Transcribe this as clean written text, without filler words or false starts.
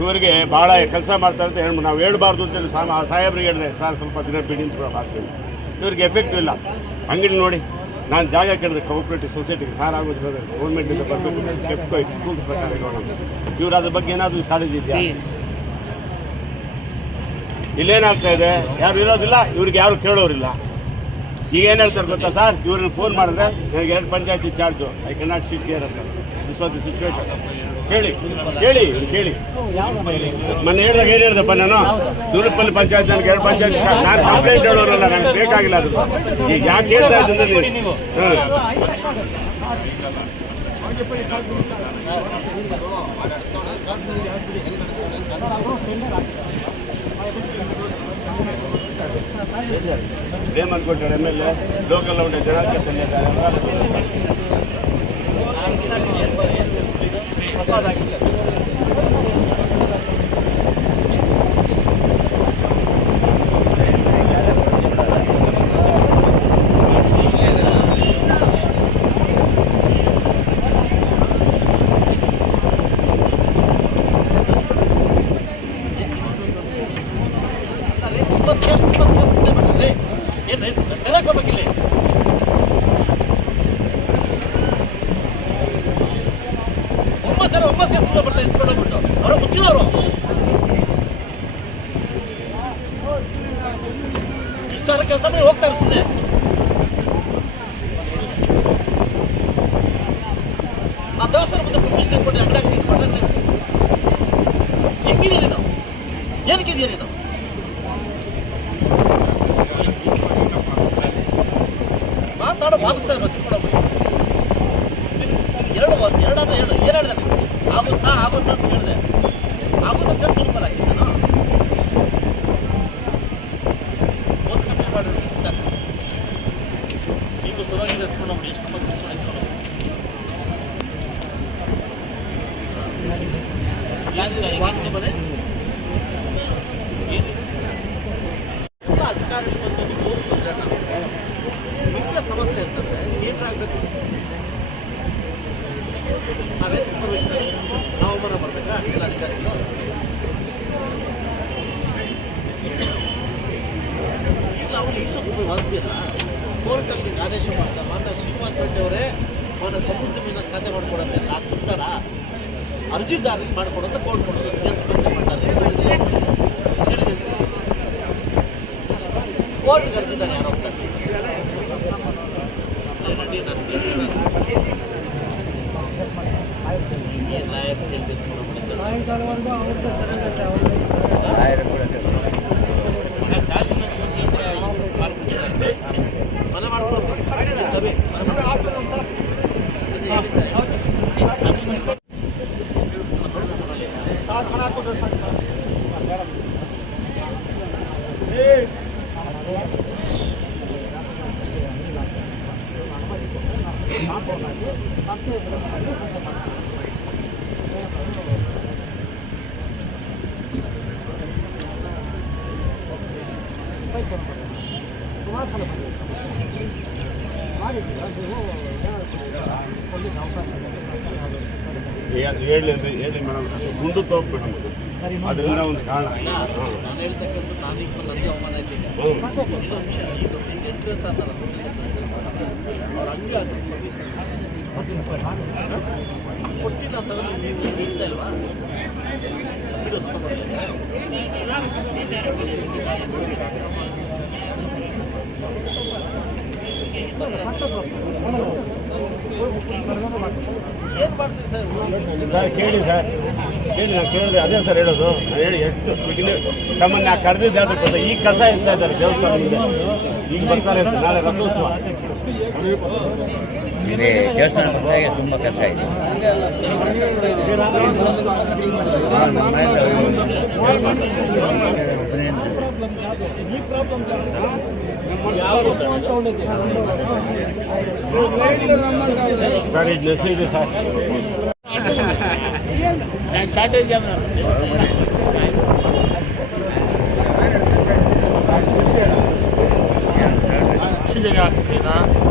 ಇವರಿಗೆ ಭಾಳ ಕೆಲಸ ಮಾಡ್ತಾರೆ ಅಂತ ಹೇಳಿ ನಾವು ಹೇಳ್ಬಾರ್ದು ಅಂತೇಳಿ ಸಾಹೇಬ್ರಿಗೆ ಹೇಳಿದೆ, ಸರ್ ಸ್ವಲ್ಪ ದಿನ ಬಿಡಿ ಮಾಡ್ತೀವಿ. ಇವ್ರಿಗೆ ಎಫೆಕ್ಟ್ ಇಲ್ಲ. ಅಂಗಡಿ ನೋಡಿ, ನಾನು ಜಾಗ ಕೇಳಿದೆ ಕೋಆಪರೇಟಿವ್ ಸೊಸೈಟಿಗೆ, ಸಾರ್ ಆಗೋದು ಗೌರ್ಮೆಂಟಿಂದ ಬರಬೇಕು ಕೆಪ್ಕೋ ಸ್ಕೂಲ್ಸ್ ಪ್ರಕಾರ ನೋಡೋಣ. ಇವ್ರು ಅದ್ರ ಬಗ್ಗೆ ಏನಾದರೂ ಕಾಳಜಿ ಇದೆಯಾ? ಇಲ್ಲೇನಾಗ್ತಾ ಇದೆ, ಯಾರು ಇರೋದಿಲ್ಲ, ಇವ್ರಿಗೆ ಯಾರು ಕೇಳೋರಿಲ್ಲ. ಈಗ ಏನು ಹೇಳ್ತಾರೆ ಗೊತ್ತಾ ಸರ್, ಇವ್ರನ್ನ ಫೋನ್ ಮಾಡಿದ್ರೆ ನನಗೆ 2 panchayati charge, I cannot sit here ಅಂತ. This was the situation. ಕೇಳಿ ಮೊನ್ನೆ ಹೇಳಿದಾಗ ಏನು ಹೇಳಿದಪ್ಪ ನಾನು, ದೂರಪಲ್ಲಿ ಪಂಚಾಯತ್ ನನಗೆ 2 ಪಂಚಾಯತ್, ನಾನು ಕಂಪ್ಲೇಂಟ್ ಹೇಳೋರಲ್ಲ, ನನಗೆ ಬೇಕಾಗಿಲ್ಲ ಅದು. ಈಗ ಯಾಕೆ ಹೇಳ್ತಾ ಇದ್ದೀನಿ ನೀವು? ಹೇಮಂತ್ ಕೊಟ್ಟಾರೆ MLA, ಲೋಕಲ್ ಉಂಟೆ ಜನಾಂಗ ಇಷ್ಟರ ಕೆಲಸ ಮಾಡಿ ಹೋಗ್ತಾರೆ ಸುಮ್ಮನೆ. ಆ ದೇವಸ್ಥಾನ ಮುಂದೆ ಪರ್ಮಿಷನ್ ಕೊಟ್ಟು ಅಂಗಡಿ ಮಾಡ್ತಾರೆ. ಹೆಂಗಿದ್ದೀರಿ ನಾವು? ಏನಕ್ಕಿದ್ದೀರಿ ನಾವು? ಮಾತಾಡೋ ಬಾಧಿಸ್ತಾ ಇರೋ ಎರಡು ಆಗುತ್ತಾ ಅಂತ ಹೇಳಿದೆ. ಆಗುತ್ತಾ ಅಂತ ತಿಳ್ಕೊಳ ನಾನು ಈಗ ಸುರವಾಗಿದೆ ಎತ್ಕೊಂಡು ನೋಡಿ, ಎಷ್ಟು ಸಮಸ್ಯೆ ಎತ್ಕೊಂಡು ವಾಸನೆ ಮನೆ ಅಧಿಕಾರಿಗಳು ಬಂದು ಊರು ಬಂದ್ರೆ ಮುಖ್ಯ ಸಮಸ್ಯೆ ಅಂತಂದ್ರೆ ಏನಾಗಬೇಕು, ನಾವೇ ಬರ್ಬೇಕು, ನವಂಬರ ಬರ್ಬೇಕಾ ಎಲ್ಲ ಅಧಿಕಾರಿಗಳು? ಇಲ್ಲ, ಅವನು ಈಸೊತ್ತು ವಾಸಿಯಲ್ಲ, ಕೋರ್ಟಲ್ಲಿ ಆದೇಶ ಮಾಡ್ದ ಮಾತಾ ಶ್ರೀನಿವಾಸ ರೆಡ್ಡಿ ಅವರೇ ಅವನ ಸಮುದ್ರ ಮೀನ ಖಾತೆ ಮಾಡ್ಕೊಡಂತೆ ನಾನು ಕೊಡ್ತಾರ ಅರ್ಜಿದಾರರಿಗೆ ಮಾಡಿಕೊಡಂತ ಕೋರ್ಟ್ ಕೊಡೋದು ಕೇಸ್ ಕ್ಯಾನ್ಸಲ್ ಮಾಡ್ತಾರೆ. ಕೋರ್ಟ್ಗೆ ಅರ್ಜಿದಾರ ಯಾರು ಹೋಗ್ತಾರೆ? ಹೇಳಿ ಮೇಡಮ್, ಗುಂಡು ತೋಗ್ಬಿಟ್ಟು ಅದರಿಂದ ಒಂದು ಕಾರಣ. ನಾನು ಹೇಳ್ತಕ್ಕಂಥ ನಾನೀಗ ನನಗೆ ಅವಮಾನ ಇಲ್ಲ. ಅವ್ರ ಅಂಗ ಕೊಟ್ಟಿಲ್ಲ ಅಂತಂದ್ರೆ ನೀವು ಹೇಳ್ತಾ ಇಲ್ವಾ? ಬಿಡು ಏನು ಮಾಡ್ತೀವಿ ಸರ್? ಕೇಳಿ ನಾನು ಕೇಳಿದ್ರೆ ಅದೇ ಸರ್ ಹೇಳೋದು. ನಾನು ಹೇಳಿ ಎಷ್ಟು ನಮ್ಮನ್ನು ಕರೆದಿದ್ದೆ ಅದ್ರ ಗೊತ್ತಾ? ಈಗ ಕಸ ಇರ್ತಾ ಇದ್ದಾರೆ ದೇವಸ್ಥಾನ ಮುಂದೆ, ಈಗ ಬರ್ತಾರೆ ಅಂತ. ನಾಳೆ ರಥೋತ್ಸವ, ದೇವಸ್ಥಾನ ಮುಂದೆ ತುಂಬ ಕಸ ಇದೆ. ಸರ್ ಇದು ಲೆಸ್ ಇದೆ ಸರ್. 시정이 왔습니다.